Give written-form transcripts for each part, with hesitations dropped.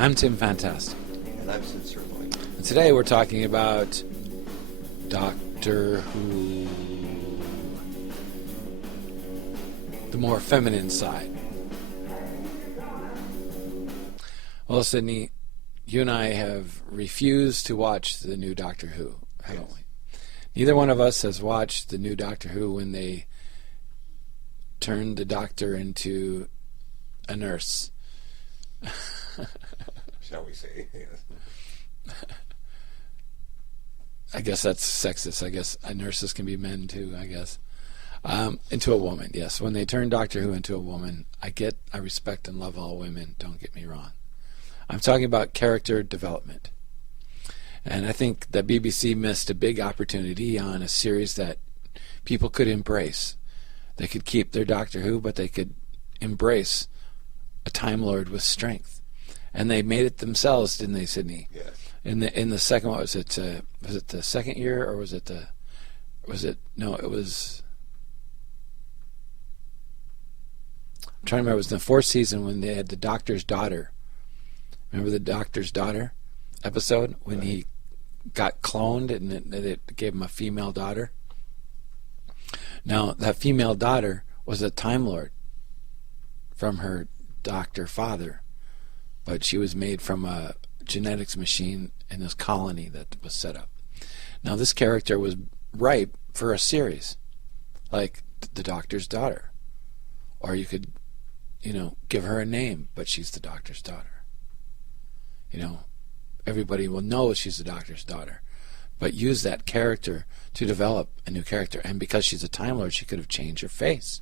I'm Tim Fantastic. And I'm Sid Sirloin. And today we're talking about Doctor Who, the more feminine side. Well, Sydney, you and I have refused to watch the new Doctor Who, haven't we? Neither one of us has watched the new Doctor Who when they turned the Doctor into a nurse. Shall we say? Yes. I guess that's sexist. I guess nurses can be men too, I guess. Into a woman, yes. When they turn Doctor Who into a woman, I respect and love all women, don't get me wrong. I'm talking about character development. And I think that BBC missed a big opportunity on a series that people could embrace. They could keep their Doctor Who, but they could embrace a Time Lord with strength. And they made it themselves, didn't they, Sydney? Yes. In the second, what was it? Was it the second year, or was it no, it was. I'm trying to remember. It was the fourth season when they had the Doctor's daughter. Remember the Doctor's daughter episode when he got cloned and it gave him a female daughter? Now, that female daughter was a Time Lord from her Doctor father, but she was made from a genetics machine in this colony that was set up. Now, this character was ripe for a series, like the Doctor's daughter. Or you could, give her a name, but she's the Doctor's daughter. Everybody will know she's the Doctor's daughter, but use that character to develop a new character. And because she's a Time Lord, she could have changed her face.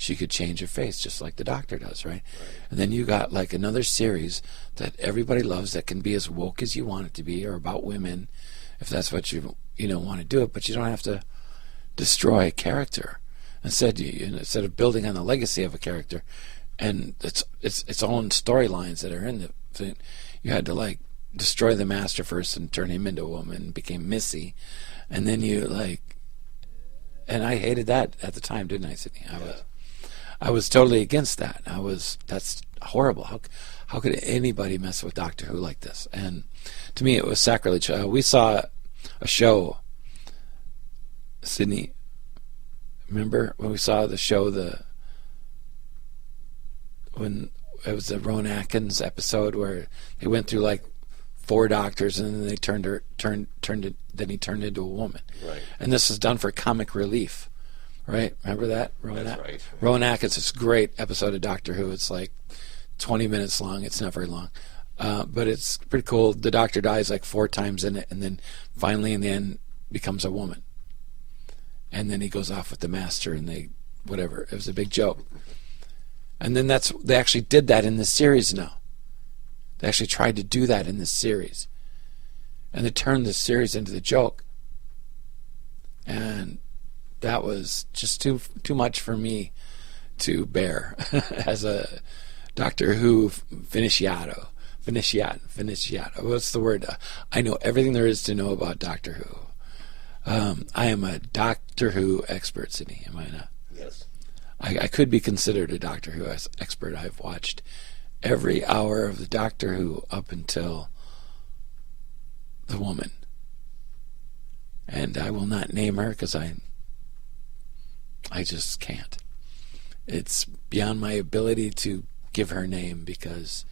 She could change her face just like the Doctor does, right? And then you got like another series that everybody loves that can be as woke as you want it to be, or about women, if that's what you want to do it. But you don't have to destroy a character. Instead of building on the legacy of a character and its own storylines that are in the thing, you had to destroy the Master first and turn him into a woman, became Missy, and then and I hated that at the time, didn't I, Sydney? I was totally against that. That's horrible. How could anybody mess with Doctor Who like this? And to me, it was sacrilege. We saw a show, Sydney. Remember when we saw the show? When it was the Rowan Atkins episode where they went through 4 doctors and then they then he turned into a woman. Right. And this is done for comic relief. Right? Remember that? That's right. Rowan Atkins, it's a great episode of Doctor Who. It's 20 minutes long. It's not very long. But it's pretty cool. The Doctor dies 4 times in it, and then finally in the end becomes a woman. And then he goes off with the Master, and whatever. It was a big joke. And then they actually did that in this series now. They actually tried to do that in this series. And they turned this series into the joke. And that was just too much for me to bear as a Doctor Who finiciato. What's the word? I know everything there is to know about Doctor Who. I am a Doctor Who expert, Sydney. Am I not? Yes. I could be considered a Doctor Who expert. I've watched every hour of the Doctor Who up until the woman. And I will not name her because I just can't. It's beyond my ability to give her name because,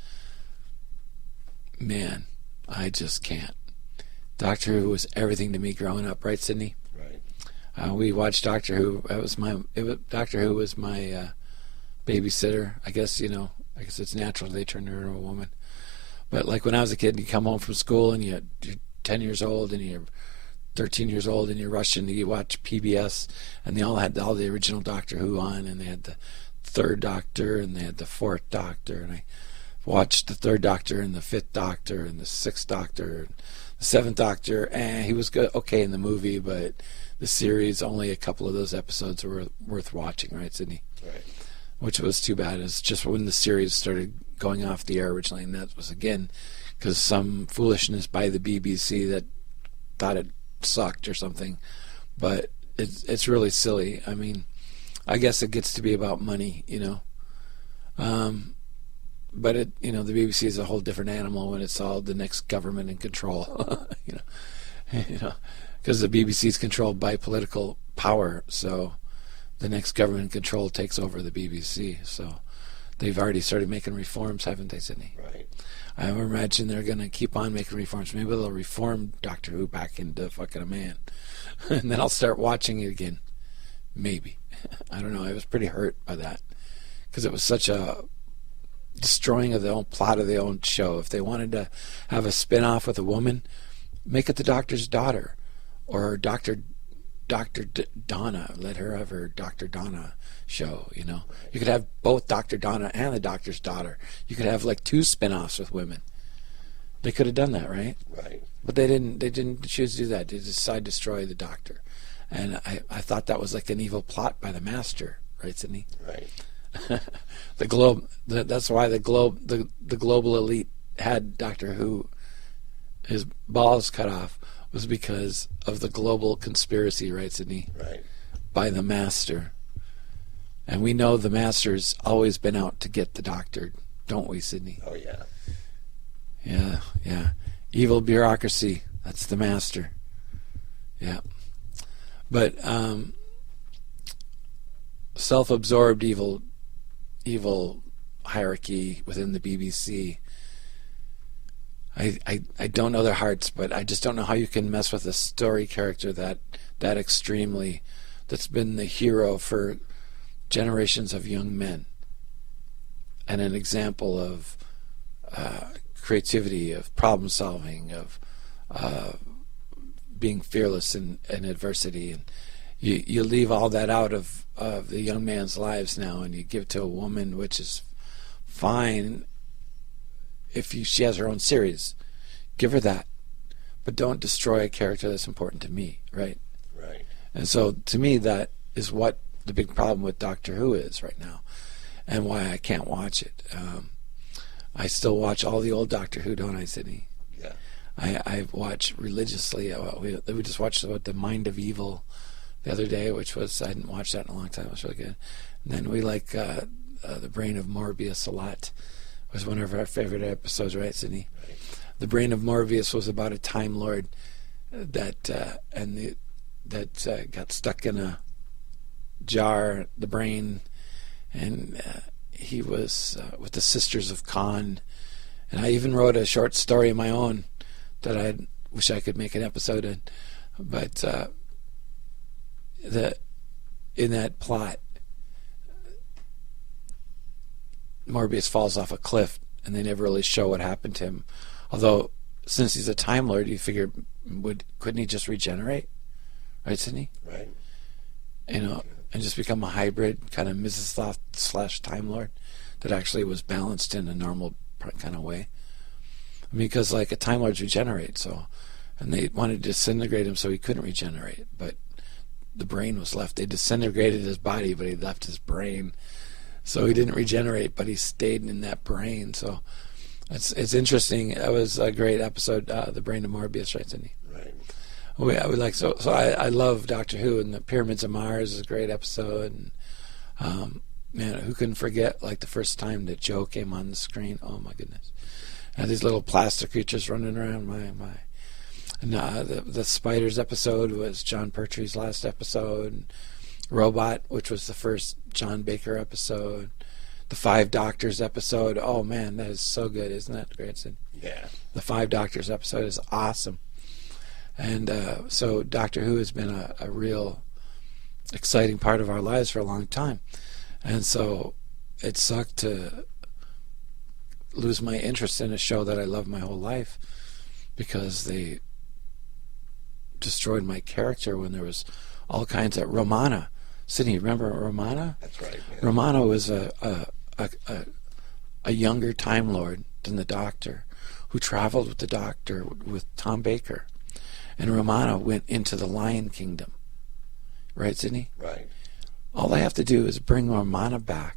man, I just can't. Doctor Who was everything to me growing up, right, Sydney? Right. We watched Doctor Who. Doctor Who was my babysitter. I guess it's natural they turned her into a woman. But when I was a kid, you come home from school and you're 10 years old and you're 13 years old and you're rushing to watch PBS, and they all had all the original Doctor Who on, and they had the 3rd Doctor and they had the 4th Doctor, and I watched the 3rd Doctor and the 5th Doctor and the 6th Doctor and the 7th Doctor, and he was good, okay in the movie, but the series, only a couple of those episodes were worth watching, right, Sydney? Right. Which was too bad. It's just when the series started going off the air originally, and that was again because some foolishness by the BBC that thought it sucked or something. But it's really silly. I mean, I guess it gets to be about money, but it, you know, the BBC is a whole different animal when it's all the next government in control. You know, because the BBC is controlled by political power, so the next government in control takes over the BBC. So they've already started making reforms, haven't they, Sydney? Right. I imagine they're going to keep on making reforms. Maybe they'll reform Doctor Who back into fucking a man, and then I'll start watching it again. Maybe. I don't know. I was pretty hurt by that because it was such a destroying of the own plot of the own show. If they wanted to have a spin-off with a woman, make it the Doctor's daughter, or Dr. Donna. Let her have her Dr. Donna show, you know. You could have both Dr. Donna and the Doctor's daughter. You could have like 2 spin-offs with women. They could have done that, right? Right. But they didn't choose to do that. They decided to destroy the Doctor. And I thought that was like an evil plot by the Master, right, Sydney? Right. That's why the global elite had Doctor Who his balls cut off, was because of the global conspiracy, right, Sydney? Right. By the Master. And we know the Master's always been out to get the Doctor, don't we, Sydney? Oh yeah. Yeah. Evil bureaucracy, that's the Master. Yeah. But self-absorbed evil hierarchy within the BBC. I don't know their hearts, but I just don't know how you can mess with a story character that extremely, that's been the hero for generations of young men, and an example of creativity, of problem solving, of being fearless in adversity, and you leave all that out of the young man's lives now, and you give it to a woman, which is fine if she has her own series. Give her that, but don't destroy a character that's important to me, right? Right. And so to me, that is what the big problem with Doctor Who is right now, and why I can't watch it. I still watch all the old Doctor Who, don't I, Sydney? Yeah. I watch religiously. We just watched about the Mind of Evil the other day, which was, I hadn't watched that in a long time. It was really good. And then we like the Brain of Morbius a lot. It was one of our favorite episodes, right, Sydney? Right. The Brain of Morbius was about a Time Lord that got stuck in a jar, the brain, and he was with the Sisters of Khan. And I even wrote a short story of my own that I wish I could make an episode in. But in that plot, Morbius falls off a cliff, and they never really show what happened to him. Although, since he's a Time Lord, you figure, couldn't he just regenerate? Right, Sydney? Right. You know, and just become a hybrid kind of Mrs. Thoth / Time Lord that actually was balanced in a normal kind of way. I mean, because like a Time Lord's regenerate, so, and they wanted to disintegrate him so he couldn't regenerate, but the brain was left. They disintegrated his body, but he left his brain, so he didn't regenerate, but he stayed in that brain. So it's interesting. That was a great episode, The Brain of Morbius, right, Sydney? Right. I would like I love Doctor Who, and the Pyramids of Mars is a great episode. And man, who can forget like the first time that Joe came on the screen? Oh my goodness! And these little plastic creatures running around. My. And the Spiders episode was John Pertwee's last episode. And Robot, which was the first John Baker episode. The 5 Doctors episode. Oh man, that is so good, isn't that great, Sid? Yeah. The 5 Doctors episode is awesome. And so Doctor Who has been a real exciting part of our lives for a long time. And so it sucked to lose my interest in a show that I loved my whole life, because they destroyed my character when there was all kinds of Romana. Sydney, remember Romana? That's right. Yeah. Romana was a younger Time Lord than the Doctor, who traveled with the Doctor with Tom Baker. And Romana went into the Lion Kingdom. Right, Sydney? Right. All they have to do is bring Romana back,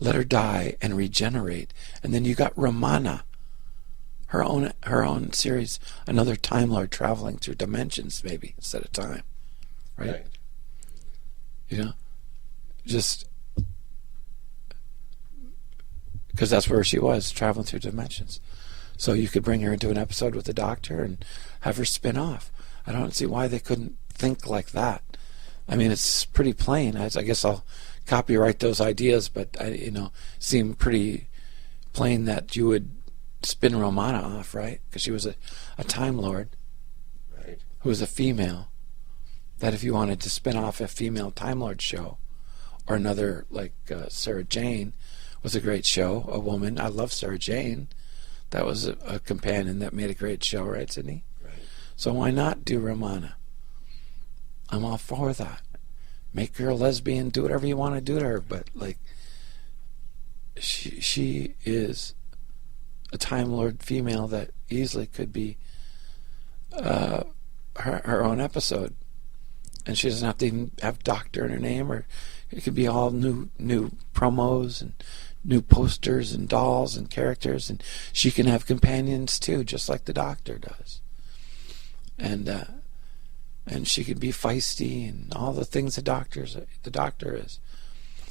let her die and regenerate, and then you got Romana, her own series, another Time Lord traveling through dimensions, maybe instead of time. Right? You know, just because that's where she was, traveling through dimensions. So you could bring her into an episode with the Doctor and have her spin off. I don't see why they couldn't think like that. I mean, it's pretty plain. I guess I'll copyright those ideas, but seem pretty plain that you would spin Romana off, right? Because she was a Time Lord, Right. who was a female. That if you wanted to spin off a female Time Lord show, or another like Sarah Jane was a great show, a woman. I love Sarah Jane. That was a companion that made a great show, right, Sydney? Right. So why not do Romana? I'm all for that. Make her a lesbian, do whatever you want to do to her, but like she is a Time Lord female that easily could be her own episode, and she doesn't have to even have Doctor in her name, or it could be all new promos and new posters and dolls and characters, and she can have companions too, just like the Doctor does, and she could be feisty and all the things the Doctor is,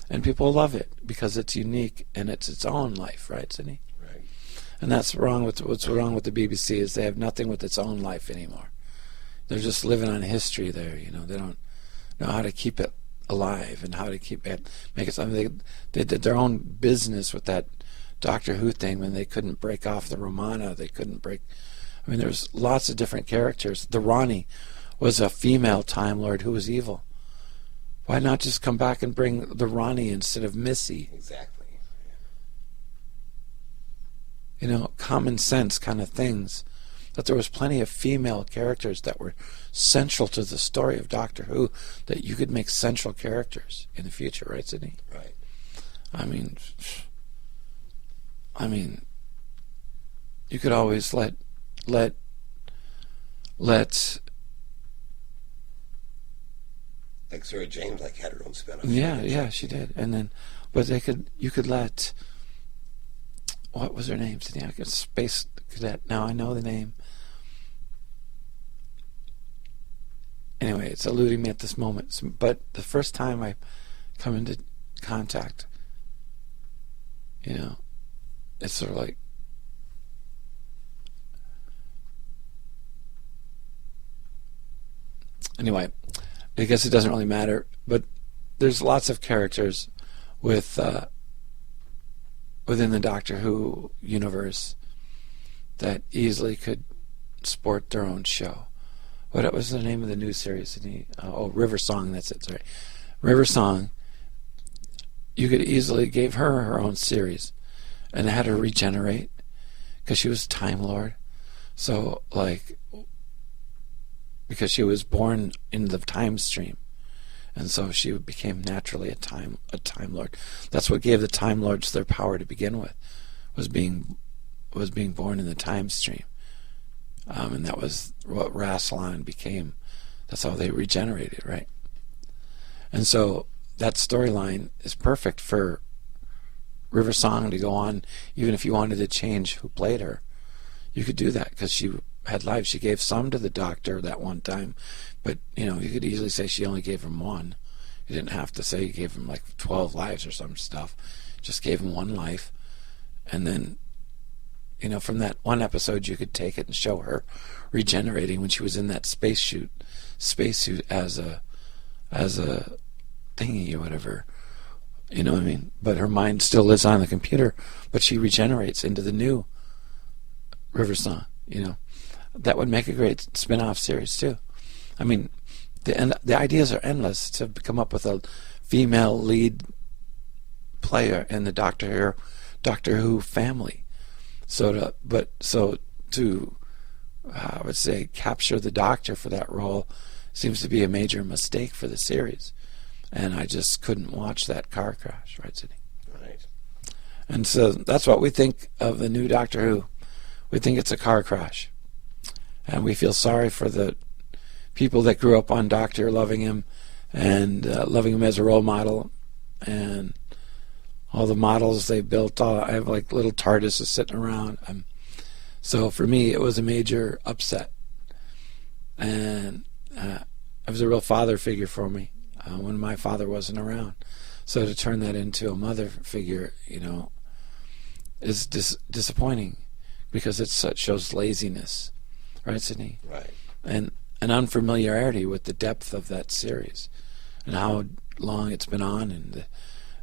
and people love it because it's unique and it's its own life, right, Sydney? Right. And that's what's wrong with the BBC is they have nothing with its own life anymore. They're just living on history there. They don't know how to keep it alive and how to make it something. They did their own business with that Doctor Who thing when they couldn't break off the Romana. They couldn't break. I mean, there's lots of different characters. The Ronnie was a female Time Lord who was evil. Why not just come back and bring the Ronnie instead of Missy? Exactly. Common sense kind of things. That there was plenty of female characters that were central to the story of Doctor Who that you could make central characters in the future, right, Sydney? Right. I mean, you could always let Like Sarah James, had her own spin-off. yeah, she did. And then, but you could let, what was her name, Sydney? I could Space Cadet. Now I know the name. Anyway, it's eluding me at this moment. But the first time I come into contact, it's sort of like, anyway, I guess it doesn't really matter. But there's lots of characters within the Doctor Who universe that easily could sport their own show. What was the name of the new series? River Song, that's it, sorry. River Song, you could easily gave her own series and had her regenerate because she was Time Lord. So, because she was born in the time stream, and so she became naturally a Time Lord. That's what gave the Time Lords their power to begin with, was being born in the time stream. And that was what Rassilon became. That's how they regenerated, right? And so that storyline is perfect for River Song to go on. Even if you wanted to change who played her, you could do that because she had lives. She gave some to the Doctor that one time, but you could easily say she only gave him one. You didn't have to say you gave him 12 lives or some stuff. Just gave him one life, and then from that one episode, you could take it and show her regenerating when she was in that spacesuit as a thingy or whatever. You know what I mean? But her mind still lives on the computer, but she regenerates into the new River Song. That would make a great spin-off series too. I mean, the ideas are endless to come up with a female lead player in the Doctor Who family. I would say capture the Doctor for that role seems to be a major mistake for the series, and I just couldn't watch that car crash, right, Sydney? Right. And so that's what we think of the new Doctor Who. We think it's a car crash, and we feel sorry for the people that grew up on Doctor, loving him and loving him as a role model, and all the models they built. I have little TARDISes sitting around. So for me, it was a major upset, and it was a real father figure for me when my father wasn't around. So to turn that into a mother figure, is disappointing because it shows laziness, right, Sydney? Right. And an unfamiliarity with the depth of that series and how long it's been on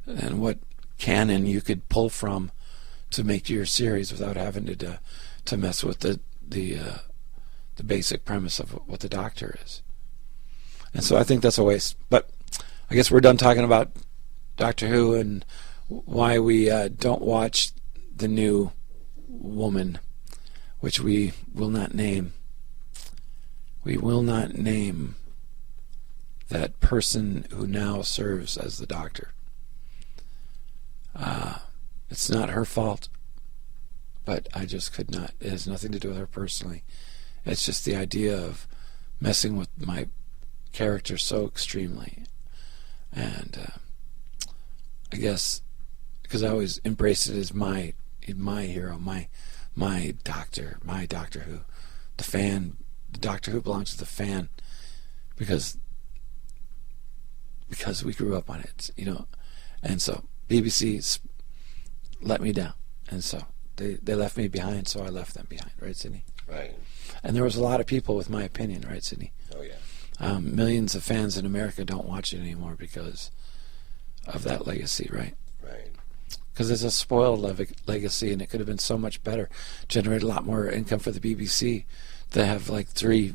and what canon you could pull from to make your series without having to mess with the basic premise of what the Doctor is. And so I think that's a waste. But I guess we're done talking about Doctor Who and why we don't watch the new woman, which we will not name. We will not name that person who now serves as the Doctor. It's not her fault, but I just could not. It has nothing to do with her personally. It's just the idea of messing with my character so extremely. And I guess because I always embraced it as my hero, my Doctor Who. The Doctor Who belongs to the fan because we grew up on it, and so BBC let me down, and so they left me behind, so I left them behind, right, Sydney? Right. And there was a lot of people with my opinion, right, Sydney? Oh yeah. Millions of fans in America don't watch it anymore because of that legacy, right? Right. Because it's a spoiled legacy, and it could have been so much better, generate a lot more income for the BBC. They have like two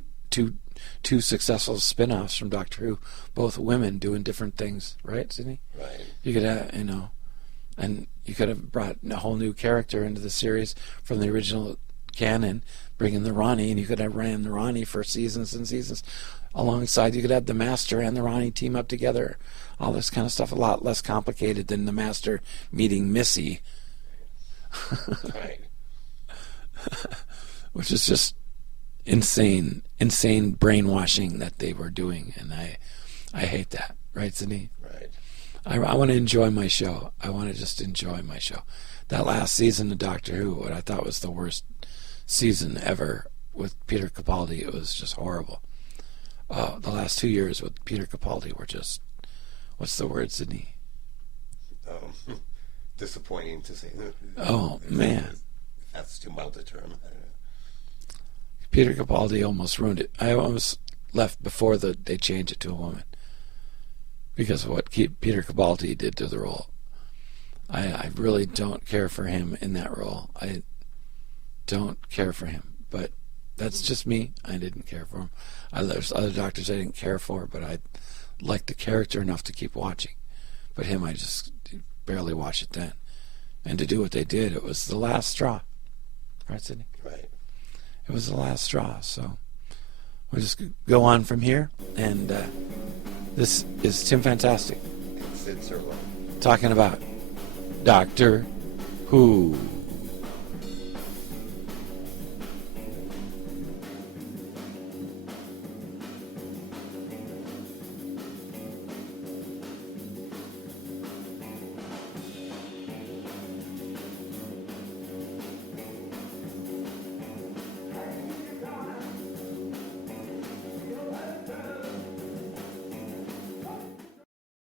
successful spin-offs from Doctor Who, both women doing different things, right, Sydney? Right. You could have, and you could have brought a whole new character into the series from the original canon, bringing the Ronnie, and you could have ran the Ronnie for seasons and seasons. Alongside, you could have the Master and the Ronnie team up together. All this kind of stuff, a lot less complicated than the Master meeting Missy. Right. Which is just insane brainwashing that they were doing, and I hate that, right, Sydney? Right. I want to enjoy my show. I want to just enjoy my show. That last season of Doctor Who, what I thought was the worst season ever with Peter Capaldi, it was just horrible. The last 2 years with Peter Capaldi were just, what's the word, Sydney? Disappointing to say. Oh, man. That's too mild a term. I don't know. Peter Capaldi almost ruined it. I almost left before they changed it to a woman because of what Peter Capaldi did to the role. I really don't care for him in that role. I don't care for him, but that's just me. I didn't care for him. There's other doctors I didn't care for, but I liked the character enough to keep watching. But him, I just barely watched it then. And to do what they did, it was the last straw. Right, Sydney? Right. It was the last straw. So we'll just go on from here. And this is Tim Fantastic Sid Servo. talking about Doctor Who.